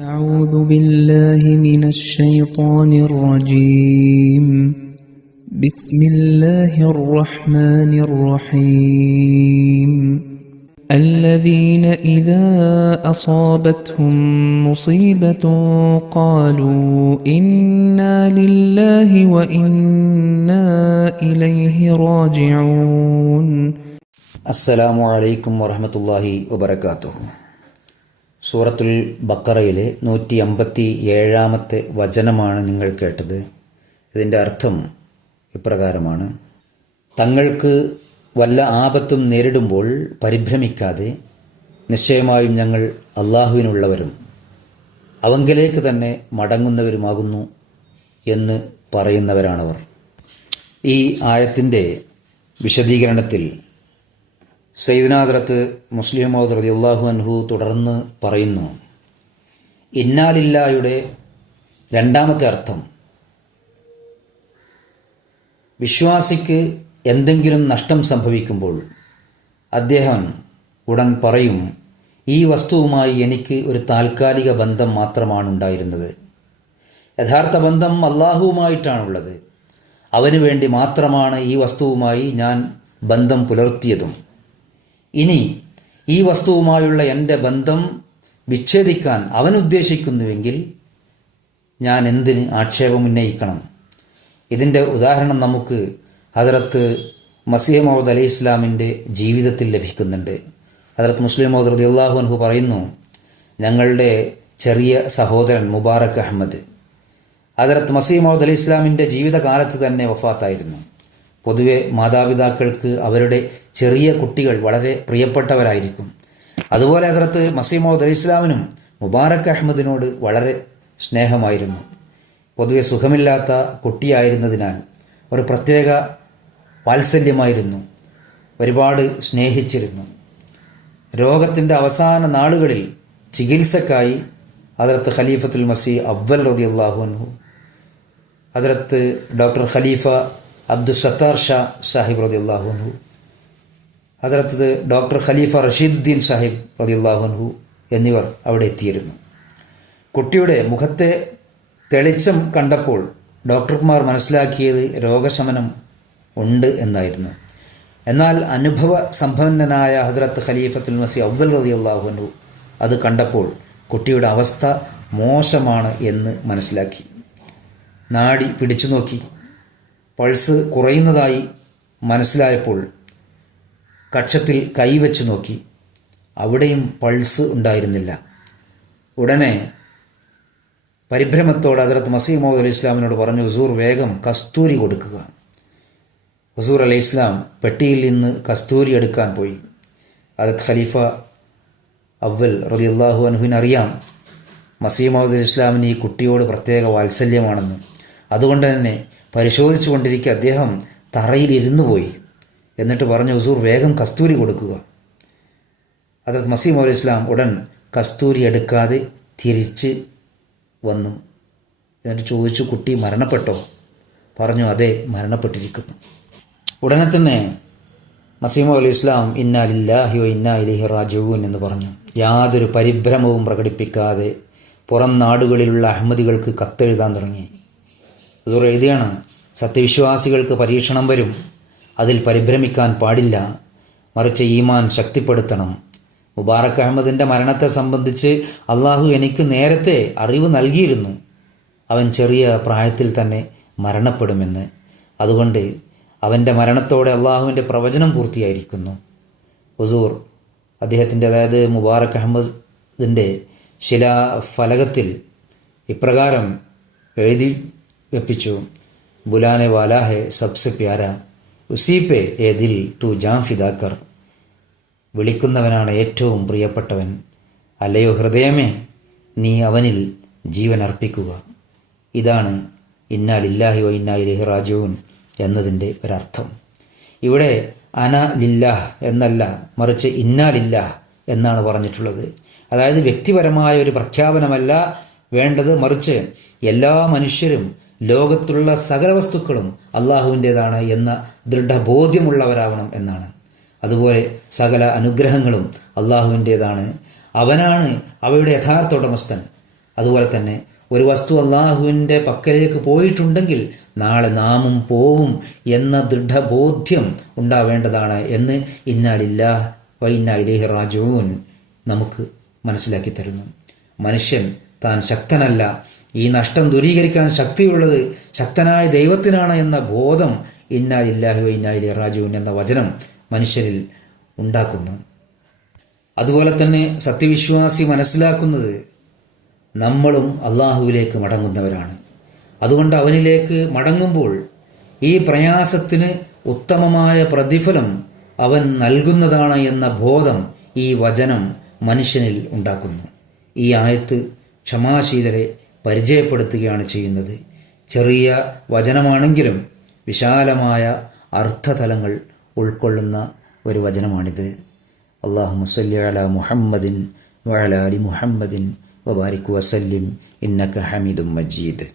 أعوذ بالله من الشيطان الرجيم بسم الله الرحمن الرحيم الذين إذا أصابتهم مصيبة قالوا إنا لله وإنا إليه راجعون അസ്സലാമു അലൈക്കും വറഹ്മത്തുള്ളാഹി വബറകാതുഹു. സൂറത്തുൽ ബഖറയിലെ 157-ാമത്തെ വചനമാണ് നിങ്ങൾ കേട്ടത്. ഇതിൻ്റെ അർത്ഥം ഇപ്രകാരമാണ്: തങ്ങൾക്ക് വല്ല ആപത്തും നേരിടുമ്പോൾ പരിഭ്രമിക്കാതെ നിശ്ചയമായും ഞങ്ങൾ അള്ളാഹുവിനുള്ളവരും അവങ്കലേക്ക് തന്നെ മടങ്ങുന്നവരുമാകുന്നു എന്ന് പറയുന്നവരാണവർ. ഈ ആയത്തിൻ്റെ വിശദീകരണത്തിൽ സയ്യിദ്നാ ഹദ്റത്ത് മുസ്ലിം മൗഊദ് റളിയല്ലാഹു അൻഹു തുടർന്ന് പറയുന്നു, ഇന്നാ ലില്ലാഹിയുടെ രണ്ടാമത്തെ അർത്ഥം, വിശ്വാസിക്ക് എന്തെങ്കിലും നഷ്ടം സംഭവിക്കുമ്പോൾ അദ്ദേഹം ഉടൻ പറയും, ഈ വസ്തുവുമായി എനിക്ക് ഒരു താൽക്കാലിക ബന്ധം മാത്രമാണ് ഉണ്ടായിരുന്നത്. യഥാർത്ഥ ബന്ധം അള്ളാഹുവുമായിട്ടാണുള്ളത്. അവന് വേണ്ടി മാത്രമാണ് ഈ വസ്തുവുമായി ഞാൻ ബന്ധം പുലർത്തിയതും. ഇനി ഈ വസ്തുവുമായുള്ള എൻ്റെ ബന്ധം വിച്ഛേദിക്കാൻ അവൻ ഉദ്ദേശിക്കുന്നുവെങ്കിൽ ഞാൻ എന്തിന് ആക്ഷേപമുന്നയിക്കണം? ഇതിൻ്റെ ഉദാഹരണം നമുക്ക് ഹദ്റത്ത് മസീഹ് മൗഊദ് അലൈഹി ഇസ്ലാമിൻ്റെ ജീവിതത്തിൽ ലഭിക്കുന്നുണ്ട്. ഹദ്റത്ത് മുസ്ലിം മൗഊദ് റളിയല്ലാഹു അൻഹു പറയുന്നു, ഞങ്ങളുടെ ചെറിയ സഹോദരൻ മുബാറക് അഹമ്മദ് ഹദ്റത്ത് മസീഹ് മൗഊദ് അലൈഹി ഇസ്ലാമിൻ്റെ ജീവിതകാലത്ത് തന്നെ വഫാത്തായിരുന്നു. പൊതുവെ മാതാപിതാക്കൾക്ക് അവരുടെ ചെറിയ കുട്ടികൾ വളരെ പ്രിയപ്പെട്ടവരായിരിക്കും. അതുപോലെ ഹദ്റത്ത് മസീഹ് മൗഊദ് അലൈഹി ഇസ്ലാമിനും മുബാറക് അഹമ്മദിനോട് വളരെ സ്നേഹമായിരുന്നു. പൊതുവെ സുഖമില്ലാത്ത കുട്ടിയായിരുന്നതിനാൽ ഒരു പ്രത്യേക വാത്സല്യമായിരുന്നു. ഒരുപാട് സ്നേഹിച്ചിരുന്നു. രോഗത്തിൻ്റെ അവസാന നാളുകളിൽ ചികിത്സക്കായി ഹദ്റത്ത് ഖലീഫത്തുൽ മസീഹ് അവ്വൽ റളിയല്ലാഹു അൻഹു, ഹദ്റത്ത് ഡോക്ടർ ഖലീഫ അബ്ദുസ്സത്താർ ഷാ സാഹിബ് റളിയല്ലാഹു അൻഹു, ഹദ്റത്ത് ഡോക്ടർ ഖലീഫ റഷീദുദ്ദീൻ സാഹിബ് റളിയല്ലാഹു അൻഹു എന്നിവർ അവിടെ എത്തിയിരുന്നു. കുട്ടിയുടെ മുഖത്തെ തെളിച്ചം കണ്ടപ്പോൾ ഡോക്ടർമാർ മനസ്സിലാക്കിയത് രോഗശമനം ഉണ്ട് എന്നായിരുന്നു. എന്നാൽ അനുഭവ സമ്പന്നനായ ഹദ്റത്ത് ഖലീഫത്തുൽ മസീഹ് അവ്വൽ റളിയല്ലാഹു അൻഹു അത് കണ്ടപ്പോൾ കുട്ടിയുടെ അവസ്ഥ മോശമാണ് എന്ന് മനസ്സിലാക്കി. നാഡി പിടിച്ചു നോക്കി. പൾസ് കുറയുന്നതായി മനസ്സിലായപ്പോൾ കക്ഷത്തിൽ കൈവച്ച് നോക്കി. അവിടെയും പൾസ് ഉണ്ടായിരുന്നില്ല. ഉടനെ പരിഭ്രമത്തോടെ ഹദ്റത്ത് മസീഹ് മൗഊദ് അലൈഹി ഇസ്ലാമിനോട് പറഞ്ഞു, ഹുസൂർ വേഗം കസ്തൂരി കൊടുക്കുക. ഹുസൂർ അലൈഹി ഇസ്ലാം പെട്ടിയിൽ നിന്ന് കസ്തൂരി എടുക്കാൻ പോയി. ഹദ്റത്ത് ഖലീഫ അവ്വൽ റളിയല്ലാഹു അൻഹുവിനറിയാം മസീഹ് മൗഊദ് അലൈഹി ഇസ്ലാമിന് ഈ കുട്ടിയോട് പ്രത്യേക വാത്സല്യമാണെന്ന്. അതുകൊണ്ട് തന്നെ പരിശോധിച്ചു കൊണ്ടിരിക്കെ അദ്ദേഹം തറയിലിരുന്നു പോയി. എന്നിട്ട് പറഞ്ഞു, ഹുസൂർ വേഗം കസ്തൂരി കൊടുക്കുക. ഹദ്റത്ത് മസീഹ് മൗഊദ് അലൈഹി ഇസ്ലാം ഉടൻ കസ്തൂരി എടുക്കാതെ തിരിച്ച് വന്നു. എന്നിട്ട് ചോദിച്ചു, കുട്ടി മരണപ്പെട്ടോ? പറഞ്ഞു, അതെ, മരണപ്പെട്ടിരിക്കുന്നു. ഉടനെ തന്നെ മസീഹ് മൗഊദ് അലൈഹി ഇസ്ലാം ഇന്നാ ലില്ലാഹി വ ഇന്നാ ഇലൈഹി റാജിഊൻ എന്ന് പറഞ്ഞു. യാതൊരു പരിഭ്രമവും പ്രകടിപ്പിക്കാതെ പുറം നാടുകളിലുള്ള അഹമ്മദികൾക്ക് കത്തെഴുതാൻ തുടങ്ങി. ഹുസൂർ എഴുതിയാണ്, സത്യവിശ്വാസികൾക്ക് പരീക്ഷണം വരും, അതിൽ പരിഭ്രമിക്കാൻ പാടില്ല, മറിച്ച് ഈമാൻ ശക്തിപ്പെടുത്തണം. മുബാറക് അഹമ്മദിൻ്റെ മരണത്തെ സംബന്ധിച്ച് അള്ളാഹു എനിക്ക് നേരത്തെ അറിവ് നൽകിയിരുന്നു. അവൻ ചെറിയ പ്രായത്തിൽ തന്നെ മരണപ്പെടുമെന്ന്. അതുകൊണ്ട് അവൻ്റെ മരണത്തോടെ അള്ളാഹുവിൻ്റെ പ്രവചനം പൂർത്തിയായിരിക്കുന്നു. ഹുസൂർ അദ്ദേഹത്തിൻ്റെ, അതായത് മുബാറക് അഹമ്മദിൻ്റെ ശിലാഫലകത്തിൽ ഇപ്രകാരം എഴുതി വെപ്പിച്ചു, ബുലാനെ വാലാ ഹെ സബ്സെ പ്യാര ഉസീ പേ ഏ ദിൽ തു ജാൻ ഫിദാക്കർ. വിളിക്കുന്നവനാണ് ഏറ്റവും പ്രിയപ്പെട്ടവൻ, അല്ലയോ ഹൃദയമേ നീ അവനിൽ ജീവൻ അർപ്പിക്കുക. ഇതാണ് ഇന്നാ ലില്ലാഹി വ ഇന്നാ ഇലൈഹി റാജിഊൻ എന്നതിൻ്റെ ഒരർത്ഥം. ഇവിടെ അന ലില്ലാഹ് എന്നല്ല, മറിച്ച് ഇന്നാ ലില്ലാഹ് എന്നാണ് പറഞ്ഞിട്ടുള്ളത്. അതായത് വ്യക്തിപരമായ ഒരു പ്രഖ്യാപനമല്ല വേണ്ടത്, മറിച്ച് എല്ലാ മനുഷ്യരും ലോകത്തുള്ള സകല വസ്തുക്കളും അള്ളാഹുവിൻ്റേതാണ് എന്ന ദൃഢബോധ്യമുള്ളവരാവണം എന്നാണ്. അതുപോലെ സകല അനുഗ്രഹങ്ങളും അള്ളാഹുവിൻ്റേതാണ്. അവനാണ് അവയുടെ യഥാർത്ഥ ഉടമസ്ഥൻ. അതുപോലെ തന്നെ ഒരു വസ്തു അള്ളാഹുവിൻ്റെ പക്കലേക്ക് പോയിട്ടുണ്ടെങ്കിൽ നാളെ നാമും പോവും എന്ന ദൃഢബോധ്യം ഉണ്ടാവേണ്ടതാണ് എന്ന് ഇന്നാ ലില്ലാഹി വ ഇന്നാ ഇലൈഹി റാജിഊൻ നമുക്ക് മനസ്സിലാക്കി തരുന്നു. മനുഷ്യൻ താൻ ശക്തനല്ല, ഈ നഷ്ടം ദൂരീകരിക്കാൻ ശക്തിയുള്ളത് ശക്തനായ ദൈവത്തിനാണ് എന്ന ബോധം ഇന്നാ ലില്ലാഹി വ ഇന്നാ ഇലൈഹി റാജിഊൻ എന്ന വചനം മനുഷ്യരിൽ ഉണ്ടാക്കുന്നു. അതുപോലെ തന്നെ സത്യവിശ്വാസി മനസ്സിലാക്കുന്നത് നമ്മളും അള്ളാഹുവിലേക്ക് മടങ്ങുന്നവരാണ്. അതുകൊണ്ട് അവനിലേക്ക് മടങ്ങുമ്പോൾ ഈ പ്രയാസത്തിന് ഉത്തമമായ പ്രതിഫലം അവൻ നൽകുന്നതാണ് എന്ന ബോധം ഈ വചനം മനുഷ്യനിൽ ഉണ്ടാക്കുന്നു. ഈ ആയത്ത് ക്ഷമാശീലരെ പരിചയപ്പെടുത്തുകയാണ് ചെയ്യുന്നത്. ചെറിയ വചനമാണെങ്കിലും വിശാലമായ അർത്ഥതലങ്ങൾ ഉൾക്കൊള്ളുന്ന ഒരു വചനമാണിത്. അല്ലാഹുമ്മ സ്വല്ലി അലാ മുഹമ്മദിൻ വഅലാ ആലി മുഹമ്മദിൻ വബാരിക് വസല്ലിം ഇന്നക ഹമീദും മജീദ്.